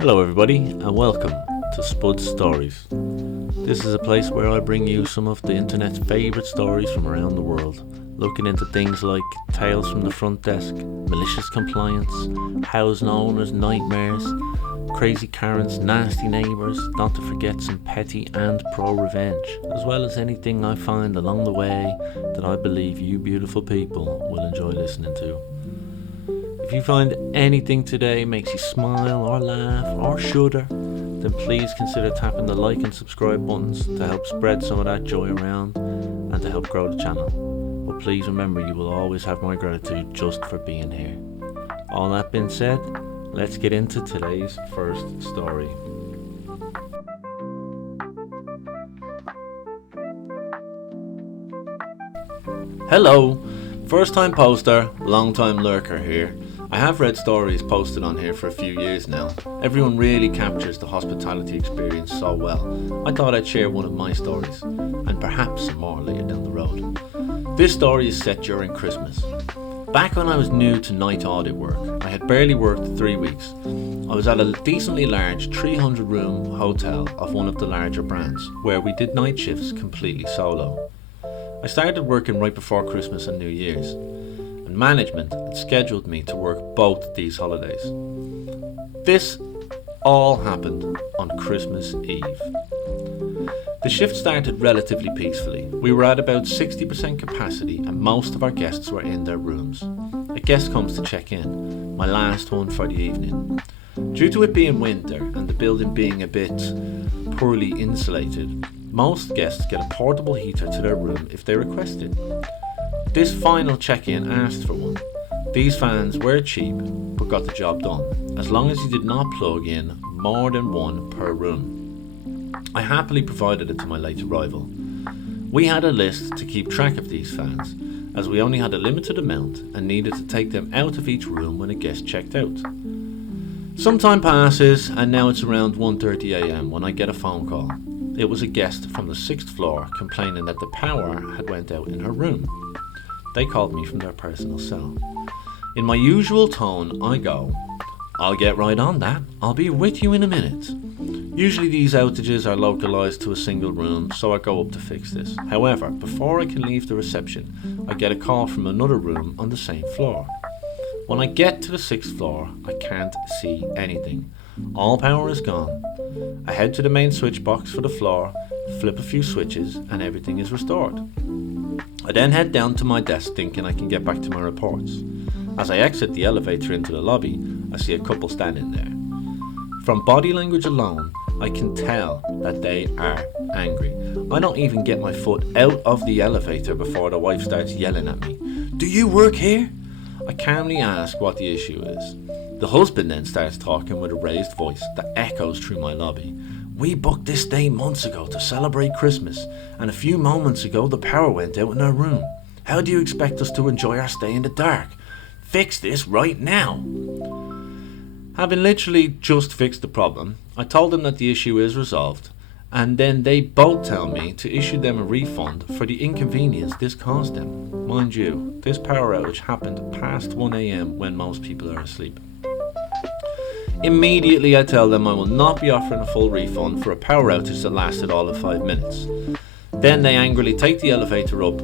Hello everybody and welcome to Spud Stories. This is a place where I bring you some of the internet's favourite stories from around the world, looking into things like tales from the front desk, malicious compliance, housing owners' nightmares, crazy Karens, nasty neighbours, not to forget some petty and pro-revenge, as well as anything I find along the way that I believe you beautiful people will enjoy listening to. If you find anything today makes you smile or laugh or shudder, then please consider tapping the like and subscribe buttons to help spread some of that joy around and to help grow the channel. But please remember, you will always have my gratitude just for being here. All that being said, let's get into today's first story. Hello, first time poster, long time lurker here. I have read stories posted on here for a few years now. Everyone really captures the hospitality experience so well. I thought I'd share one of my stories, and perhaps some more later down the road. This story is set during Christmas. Back when I was new to night audit work, I had barely worked 3 weeks. I was at a decently large 300 room hotel of one of the larger brands, where we did night shifts completely solo. I started working right before Christmas and New Year's, and management had scheduled me to work both these holidays. This all happened on Christmas Eve. The shift started relatively peacefully. We were at about 60% capacity and most of our guests were in their rooms. A guest comes to check in, my last one for the evening. Due to it being winter and the building being a bit poorly insulated, most guests get a portable heater to their room if they request it. This final check-in asked for one. These fans were cheap but got the job done, as long as you did not plug in more than one per room. I happily provided it to my late arrival. We had a list to keep track of these fans, as we only had a limited amount and needed to take them out of each room when a guest checked out. Some time passes and now it's around 1:30 a.m. when I get a phone call. It was a guest from the 6th floor complaining that the power had went out in her room. They called me from their personal cell. In my usual tone, I go, "I'll get right on that. I'll be with you in a minute." Usually these outages are localised to a single room, so I go up to fix this. However, before I can leave the reception, I get a call from another room on the same floor. When I get to the 6th floor, I can't see anything. All power is gone. I head to the main switch box for the floor, flip a few switches, and everything is restored. I then head down to my desk thinking I can get back to my reports. As I exit the elevator into the lobby, I see a couple standing there. From body language alone, I can tell that they are angry. I don't even get my foot out of the elevator before the wife starts yelling at me. "Do you work here?" I calmly ask what the issue is. The husband then starts talking with a raised voice that echoes through my lobby. "We booked this day months ago to celebrate Christmas, and a few moments ago the power went out in our room. How do you expect us to enjoy our stay in the dark? Fix this right now." Having literally just fixed the problem, I told them that the issue is resolved, and then they both tell me to issue them a refund for the inconvenience this caused them. Mind you, this power outage happened past 1 a.m. when most people are asleep. Immediately I tell them I will not be offering a full refund for a power outage that lasted all of 5 minutes. Then they angrily take the elevator up.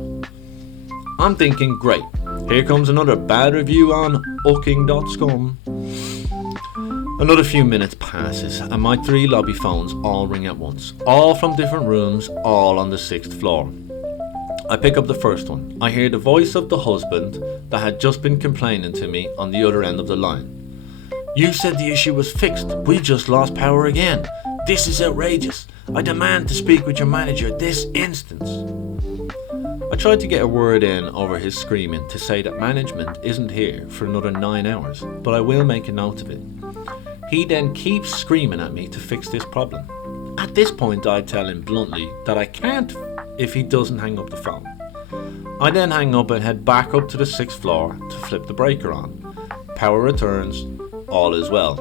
I'm thinking, great, here comes another bad review on Booking.com. Another few minutes passes and my 3 lobby phones all ring at once, all from different rooms, all on the 6th floor. I pick up the first one. I hear the voice of the husband that had just been complaining to me on the other end of the line. "You said the issue was fixed. We just lost power again. This is outrageous. I demand to speak with your manager this instant." I tried to get a word in over his screaming to say that management isn't here for another 9 hours, but I will make a note of it. He then keeps screaming at me to fix this problem. At this point I tell him bluntly that I can't if he doesn't hang up the phone. I then hang up and head back up to the 6th floor to flip the breaker on. Power returns, all is well.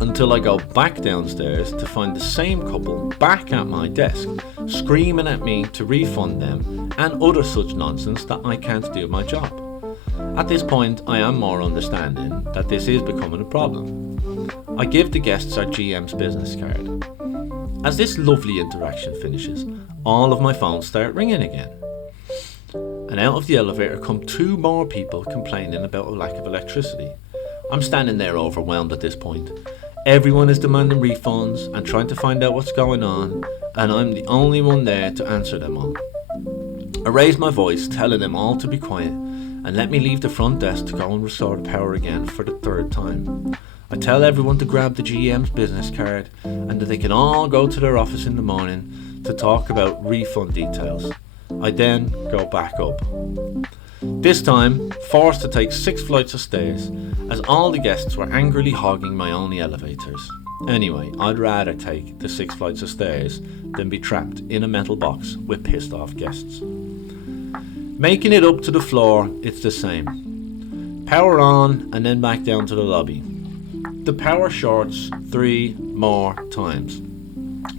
Until I go back downstairs to find the same couple back at my desk, screaming at me to refund them and other such nonsense that I can't do my job. At this point, I am more understanding that this is becoming a problem. I give the guests our GM's business card. As this lovely interaction finishes, all of my phones start ringing again. And out of the elevator come 2 more people complaining about a lack of electricity. I'm standing there overwhelmed at this point. Everyone is demanding refunds and trying to find out what's going on, and I'm the only one there to answer them all. I raise my voice, telling them all to be quiet and let me leave the front desk to go and restore the power again for the 3rd time. I tell everyone to grab the GM's business card and that they can all go to their office in the morning to talk about refund details. I then go back up. This time, forced to take 6 flights of stairs, as all the guests were angrily hogging my only elevators. Anyway, I'd rather take the 6 flights of stairs than be trapped in a metal box with pissed off guests. Making it up to the floor, it's the same. Power on and then back down to the lobby. The power shorts 3 more times.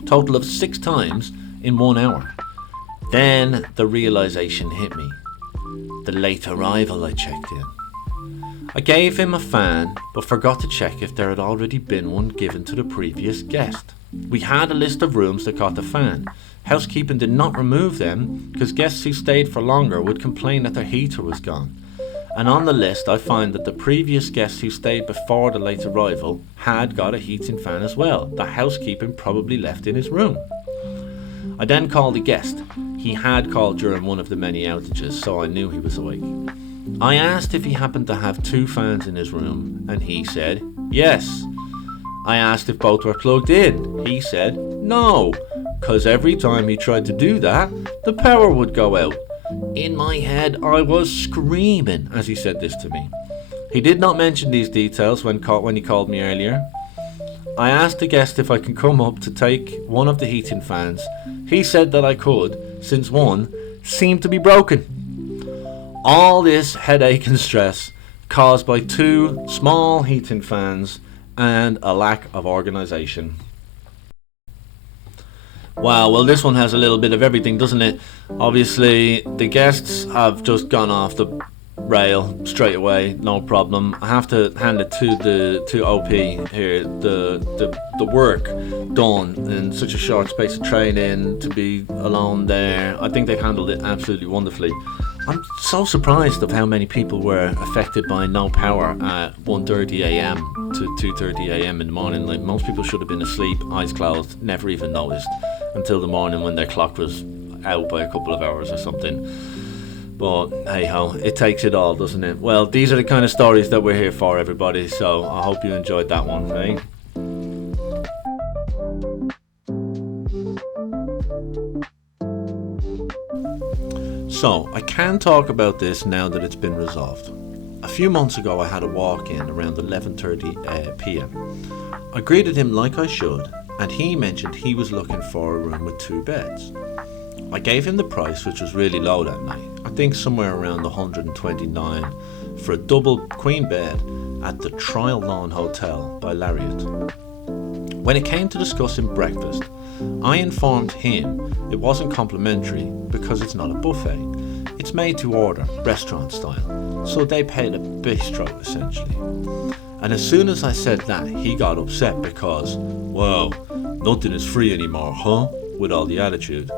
Total of 6 times in 1 hour. Then the realization hit me. The late arrival I checked in. I gave him a fan, but forgot to check if there had already been one given to the previous guest. We had a list of rooms that got the fan. Housekeeping did not remove them because guests who stayed for longer would complain that their heater was gone. And on the list I find that the previous guest who stayed before the late arrival had got a heating fan as well, that housekeeping probably left in his room. I then called the guest. He had called during one of the many outages, so I knew he was awake. I asked if he happened to have 2 fans in his room, and he said yes. I asked if both were plugged in. He said no, because every time he tried to do that, the power would go out. In my head, I was screaming as he said this to me. He did not mention these details when he called me earlier. I asked the guest if I can come up to take one of the heating fans. He said that I could, since one seemed to be broken. All this headache and stress caused by 2 small heating fans and a lack of organisation. Wow, well this one has a little bit of everything, doesn't it? Obviously the guests have just gone off the rail straight away, no problem. I have to hand it to OP here, the work done in such a short space of training, to be alone there. I think they've handled it absolutely wonderfully. I'm so surprised of how many people were affected by no power at 1:30 a.m. to 2:30 a.m. in the morning. Like, most people should have been asleep, eyes closed, never even noticed until the morning when their clock was out by a couple of hours or something. But hey ho, it takes it all, doesn't it? Well, these are the kind of stories that we're here for, everybody, so I hope you enjoyed that one, right? So, I can talk about this now that it's been resolved. A few months ago I had a walk-in around 11:30 p.m. I greeted him like I should, and he mentioned he was looking for a room with 2 beds. I gave him the price, which was really low that night. I think somewhere around 129 for a double queen bed at the Trial Lawn Hotel by Lariat. When it came to discussing breakfast, I informed him it wasn't complimentary because it's not a buffet. It's made to order, restaurant style, so they paid a bistro essentially. And as soon as I said that, he got upset because, wow, nothing is free anymore, huh? With all the attitude.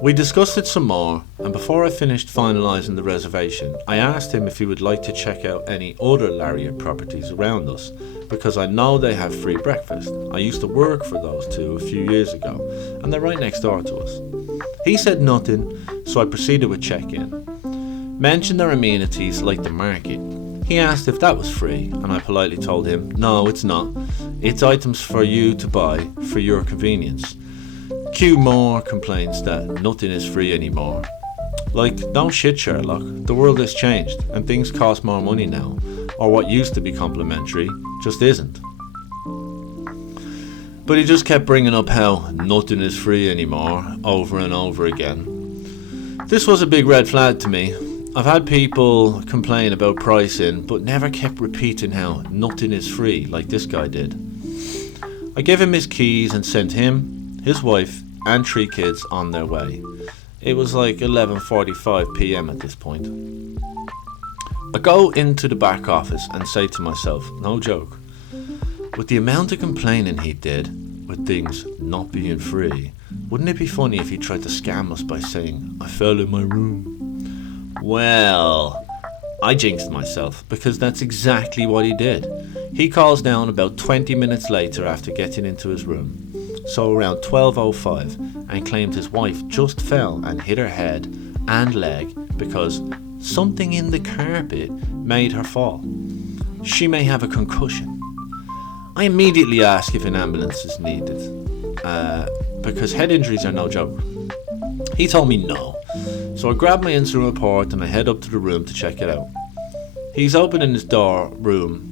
We discussed it some more, and before I finished finalising the reservation, I asked him if he would like to check out any other Lariat properties around us, because I know they have free breakfast. I used to work for those 2 a few years ago, and they're right next door to us. He said nothing, so I proceeded with check-in. Mentioned their amenities like the market. He asked if that was free, and I politely told him, no, it's not. It's items for you to buy for your convenience. Q Moore complains that nothing is free anymore. Like, no shit, Sherlock. The world has changed, and things cost more money now, or what used to be complimentary just isn't. But he just kept bringing up how nothing is free anymore over and over again. This was a big red flag to me. I've had people complain about pricing, but never kept repeating how nothing is free like this guy did. I gave him his keys and sent him, his wife and 3 kids on their way. It was like 11:45 p.m. at this point. I go into the back office and say to myself, no joke, With the amount of complaining he did, with things not being free, wouldn't it be funny if he tried to scam us by saying, "I fell in my room"? Well, I jinxed myself, because that's exactly what he did. He calls down about 20 minutes later after getting into his room, so around 12:05, and claimed his wife just fell and hit her head and leg because something in the carpet made her fall. She may have a concussion. I immediately ask if an ambulance is needed, because head injuries are no joke. He told me no, so I grab my incident report and I head up to the room to check it out. He's opening his room.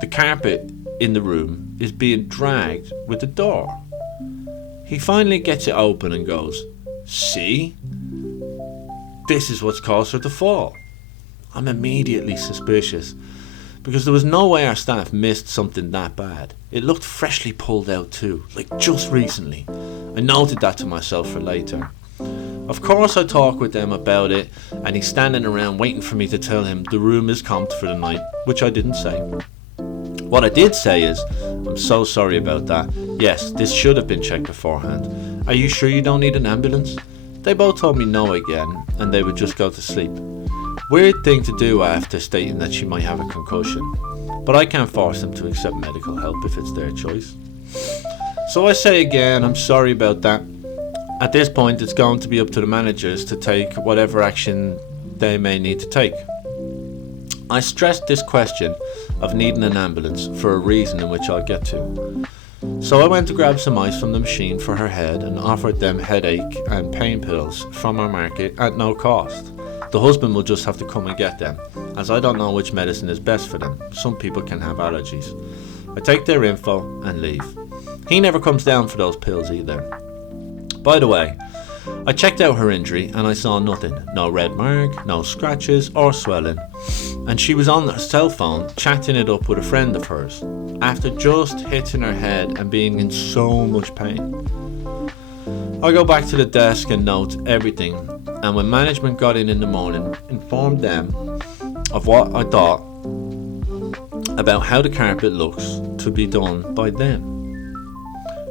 The carpet in the room is being dragged with the door. He finally gets it open and goes, "See? This is what's caused her to fall." I'm immediately suspicious, because there was no way our staff missed something that bad. It looked freshly pulled out too, like just recently. I noted that to myself for later. Of course I talk with them about it, and he's standing around waiting for me to tell him the room is comped for the night, which I didn't say. What I did say is, "I'm so sorry about that. Yes, this should have been checked beforehand. Are you sure you don't need an ambulance?" They both told me no again, and they would just go to sleep. Weird thing to do after stating that she might have a concussion, but I can't force them to accept medical help if it's their choice. So I say again, I'm sorry about that. At this point, it's going to be up to the managers to take whatever action they may need to take. I stressed this question of needing an ambulance for a reason in which I'll get to. So I went to grab some ice from the machine for her head and offered them headache and pain pills from our market at no cost. The husband will just have to come and get them, as I don't know which medicine is best for them. Some people can have allergies. I take their info and leave. He never comes down for those pills either. By the way, I checked out her injury and I saw nothing. No red mark, no scratches or swelling. And she was on her cell phone chatting it up with a friend of hers after just hitting her head and being in so much pain. I go back to the desk and note everything, and when management got in the morning, informed them of what I thought about how the carpet looks to be done by them.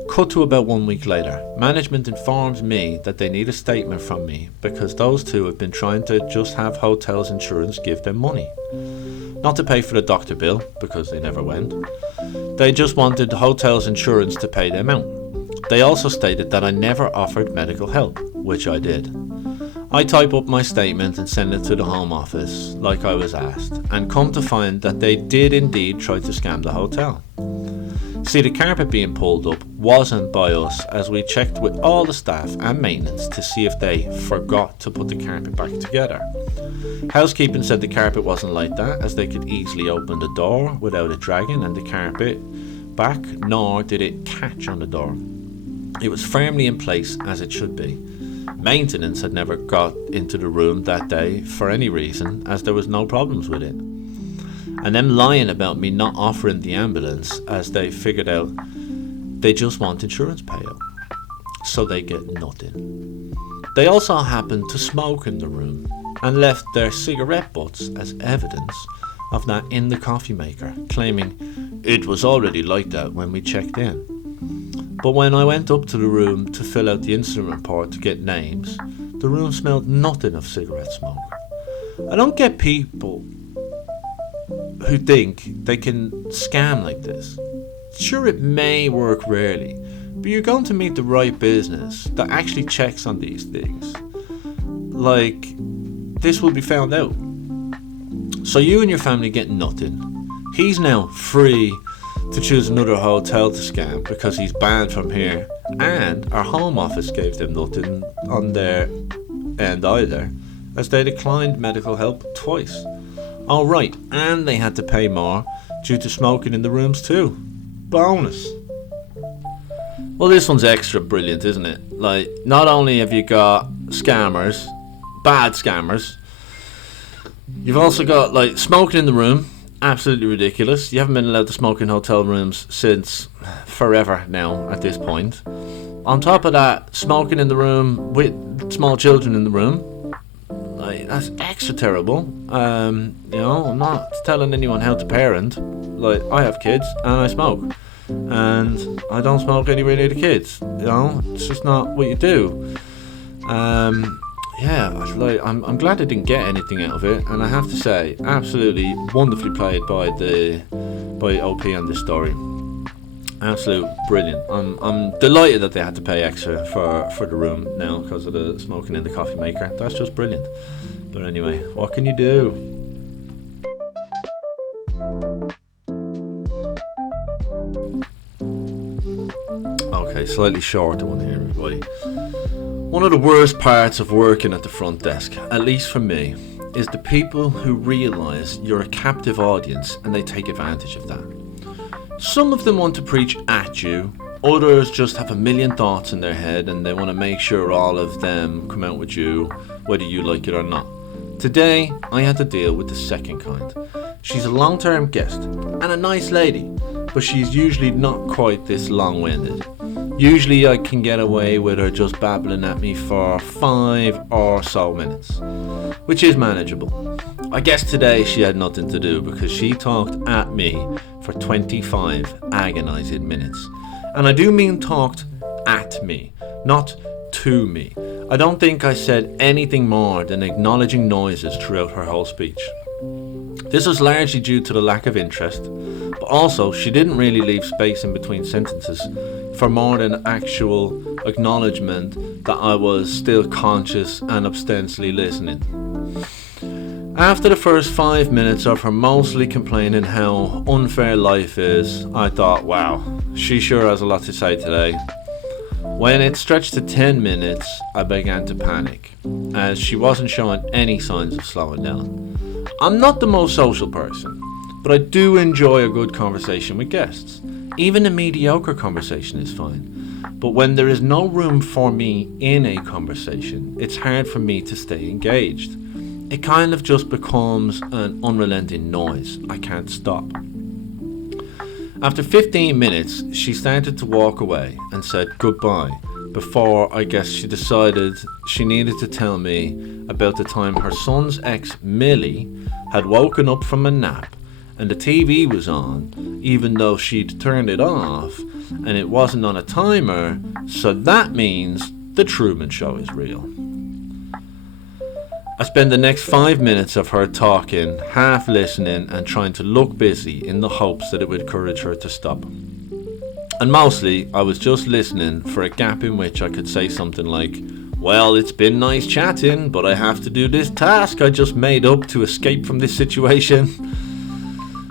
Cut to about 1 week later, management informs me that they need a statement from me because those two have been trying to just have hotels insurance give them money. Not to pay for the doctor bill, because they never went. They just wanted the hotel's insurance to pay them out. They also stated that I never offered medical help, which I did. I type up my statement and send it to the Home Office, like I was asked, and come to find that they did indeed try to scam the hotel. See, the carpet being pulled up wasn't by us, as we checked with all the staff and maintenance to see if they forgot to put the carpet back together. Housekeeping said the carpet wasn't like that, as they could easily open the door without it dragging and the carpet back, nor did it catch on the door. It was firmly in place as it should be. Maintenance had never got into the room that day for any reason, as there was no problems with it. And them lying about me not offering the ambulance, as they figured out they just want insurance payout, so they get nothing. They also happened to smoke in the room and left their cigarette butts as evidence of that in the coffee maker, claiming it was already like that when we checked in. But when I went up to the room to fill out the incident report to get names, the room smelled nothing of cigarette smoke. I don't get people who think they can scam like this. Sure, it may work rarely, but you're going to meet the right business that actually checks on these things. Like, this will be found out. So you and your family get nothing. He's now free to choose another hotel to scam because he's banned from here, and our Home Office gave them nothing on their end either, as they declined medical help twice. Oh right, and they had to pay more due to smoking in the rooms too. Bonus. Well, this one's extra brilliant, isn't it? Like, not only have you got scammers, bad scammers, you've also got like smoking in the room. Absolutely ridiculous. You haven't been allowed to smoke in hotel rooms since forever now at this point. On top of that, smoking in the room with small children in the room. like, that's extra terrible. I'm not telling anyone how to parent. Like, I have kids and I smoke, and I don't smoke anywhere near the kids. It's just not what you do. I'm glad I didn't get anything out of it, and I have to say, absolutely wonderfully played by OP on this story. Absolute brilliant. I'm delighted that they had to pay extra for the room now because of the smoking in the coffee maker. That's just brilliant. But anyway, what can you do? Okay, slightly shorter one here, everybody. One of the worst parts of working at the front desk, at least for me, is the people who realise you're a captive audience and they take advantage of that. Some of them want to preach at you, others just have a million thoughts in their head and they want to make sure all of them come out with you, whether you like it or not. Today, I had to deal with the second kind. She's a long-term guest and a nice lady, but she's usually not quite this long-winded. Usually I can get away with her just babbling at me for 5 or so minutes, which is manageable. I guess today she had nothing to do because she talked at me for 25 agonising minutes. And I do mean talked at me, not to me. I don't think I said anything more than acknowledging noises throughout her whole speech. This was largely due to the lack of interest, but also she didn't really leave space in between sentences for more than actual acknowledgement that I was still conscious and ostensibly listening. After the first 5 minutes of her mostly complaining how unfair life is, I thought, wow, she sure has a lot to say today. When it stretched to 10 minutes, I began to panic, as she wasn't showing any signs of slowing down. I'm not the most social person, but I do enjoy a good conversation with guests. Even a mediocre conversation is fine. But when there is no room for me in a conversation, it's hard for me to stay engaged. It kind of just becomes an unrelenting noise. I can't stop. After 15 minutes, she started to walk away and said goodbye before I guess she decided she needed to tell me about the time her son's ex, Millie, had woken up from a nap and the TV was on, even though she'd turned it off and it wasn't on a timer, so that means the Truman Show is real. I spent the next 5 minutes of her talking, half listening and trying to look busy in the hopes that it would encourage her to stop. And mostly, I was just listening for a gap in which I could say something like, well, it's been nice chatting, but I have to do this task I just made up to escape from this situation.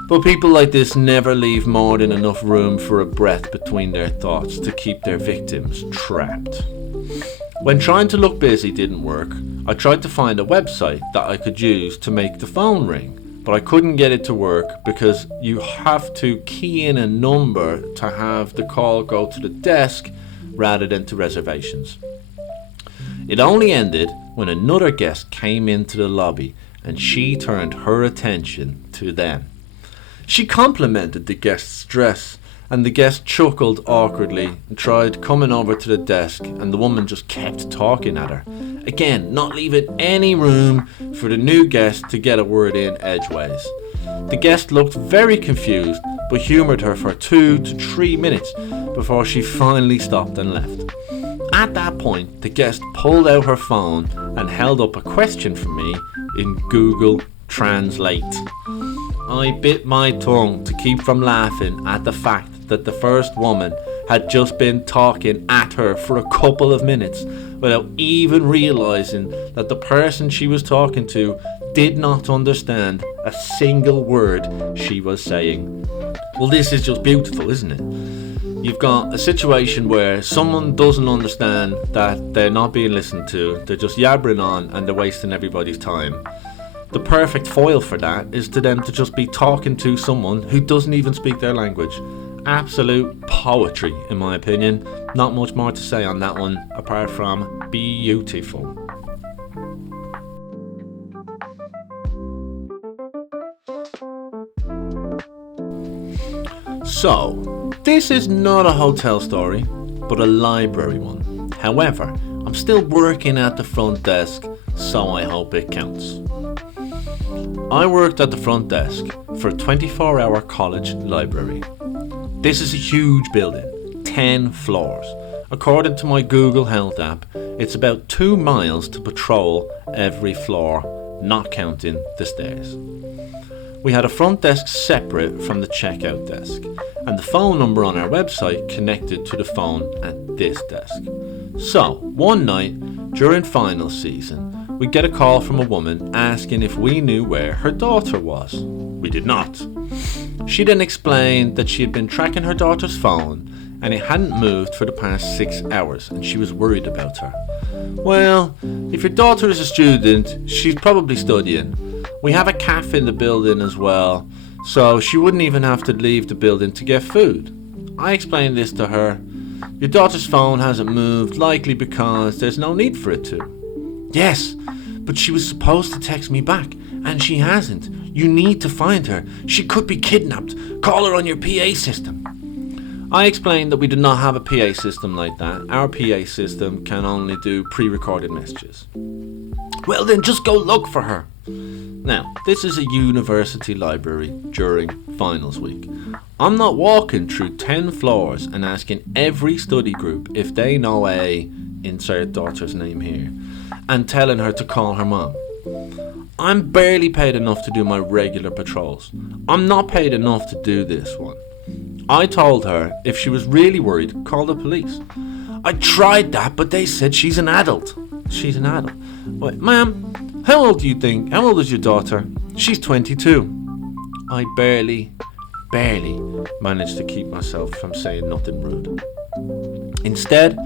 But people like this never leave more than enough room for a breath between their thoughts to keep their victims trapped. When trying to look busy didn't work, I tried to find a website that I could use to make the phone ring, but I couldn't get it to work because you have to key in a number to have the call go to the desk rather than to reservations. It only ended when another guest came into the lobby and she turned her attention to them. She complimented the guest's dress, and the guest chuckled awkwardly and tried coming over to the desk, and the woman just kept talking at her. Again, not leaving any room for the new guest to get a word in edgeways. The guest looked very confused, but humoured her for 2 to 3 minutes before she finally stopped and left. At that point, the guest pulled out her phone and held up a question for me in Google Translate. I bit my tongue to keep from laughing at the fact that the first woman had just been talking at her for a couple of minutes without even realising that the person she was talking to did not understand a single word she was saying. Well, this is just beautiful, isn't it? You've got a situation where someone doesn't understand that they're not being listened to, they're just yabbering on and they're wasting everybody's time. The perfect foil for that is to them to just be talking to someone who doesn't even speak their language. Absolute poetry, in my opinion. Not much more to say on that one, apart from beautiful. So, this is not a hotel story, but a library one. However, I'm still working at the front desk, so I hope it counts. I worked at the front desk for a 24-hour college library. This is a huge building, 10 floors. According to my Google Health app, it's about 2 miles to patrol every floor, not counting the stairs. We had a front desk separate from the checkout desk, and the phone number on our website connected to the phone at this desk. So, one night, during finals season, we get a call from a woman asking if we knew where her daughter was. We did not. She then explained that she had been tracking her daughter's phone and it hadn't moved for the past 6 hours and she was worried about her. Well, if your daughter is a student, she's probably studying. We have a cafe in the building as well, so she wouldn't even have to leave the building to get food. I explained this to her. Your daughter's phone hasn't moved, likely because there's no need for it to. Yes, but she was supposed to text me back, and she hasn't. You need to find her. She could be kidnapped. Call her on your PA system. I explained that we did not have a PA system like that. Our PA system can only do pre-recorded messages. Well then, just go look for her. Now, this is a university library during finals week. I'm not walking through 10 floors and asking every study group if they know a insert daughter's name here and telling her to call her mom. I'm barely paid enough to do my regular patrols. I'm not paid enough to do this one. I told her if she was really worried, call the police. I tried that, but they said she's an adult. She's an adult. Wait, ma'am, how old is your daughter? She's 22. I barely managed to keep myself from saying nothing rude. Instead,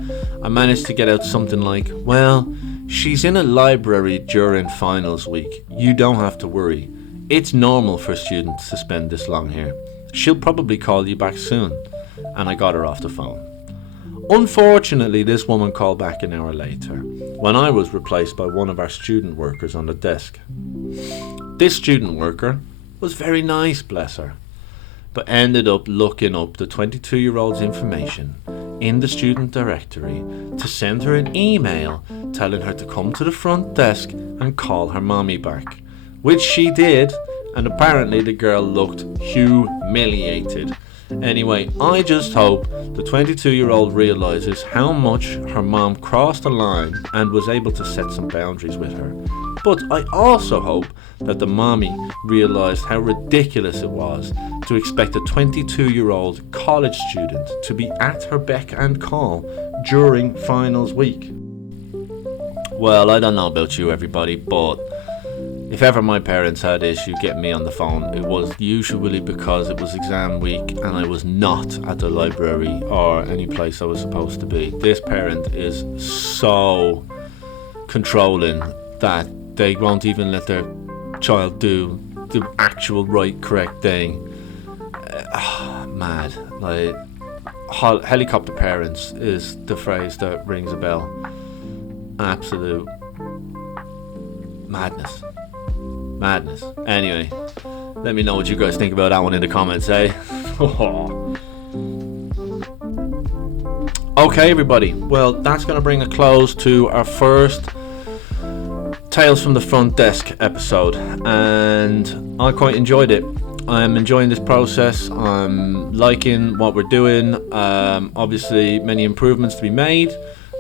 I managed to get out something like, well, she's in a library during finals week. You don't have to worry. It's normal for students to spend this long here. She'll probably call you back soon. And I got her off the phone. Unfortunately, this woman called back an hour later, when I was replaced by one of our student workers on the desk. This student worker was very nice, bless her, but ended up looking up the 22-year-old's information in the student directory to send her an email telling her to come to the front desk and call her mommy back, which she did, and apparently the girl looked humiliated. Anyway, I just hope the 22-year-old realizes how much her mom crossed the line and was able to set some boundaries with her. But I also hope that the mommy realized how ridiculous it was to expect a 22-year-old college student to be at her beck and call during finals week. Well, I don't know about you, everybody, but if ever my parents had issue getting me on the phone, it was usually because it was exam week and I was not at the library or any place I was supposed to be. This parent is so controlling that they won't even let their child do the actual right, correct thing. Mad. Like, helicopter parents is the phrase that rings a bell. Absolute madness. Anyway, let me know what you guys think about that one in the comments, eh? Okay, everybody. Well, that's going to bring a close to our first Tales from the Front Desk episode, and I quite enjoyed it. I'm enjoying this process. I'm liking what we're doing. Obviously, many improvements to be made.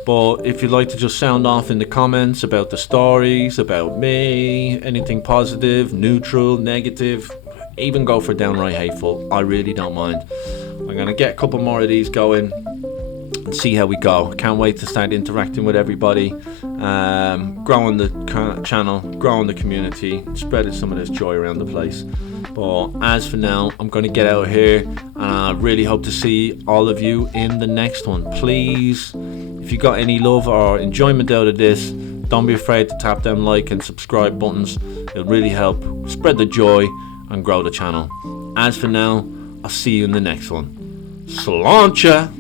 But if you'd like to just sound off in the comments about the stories, about me, anything positive, neutral, negative, even go for downright hateful, I really don't mind. I'm going to get a couple more of these going and see how we go. Can't wait to start interacting with everybody, growing the channel, growing the community, spreading some of this joy around the place. But as for now, I'm going to get out here, and I really hope to see all of you in the next one. Please, if you got any love or enjoyment out of this, don't be afraid to tap them like and subscribe buttons. It'll really help spread the joy and grow the channel. As for now, I'll see you in the next one. Sláinte!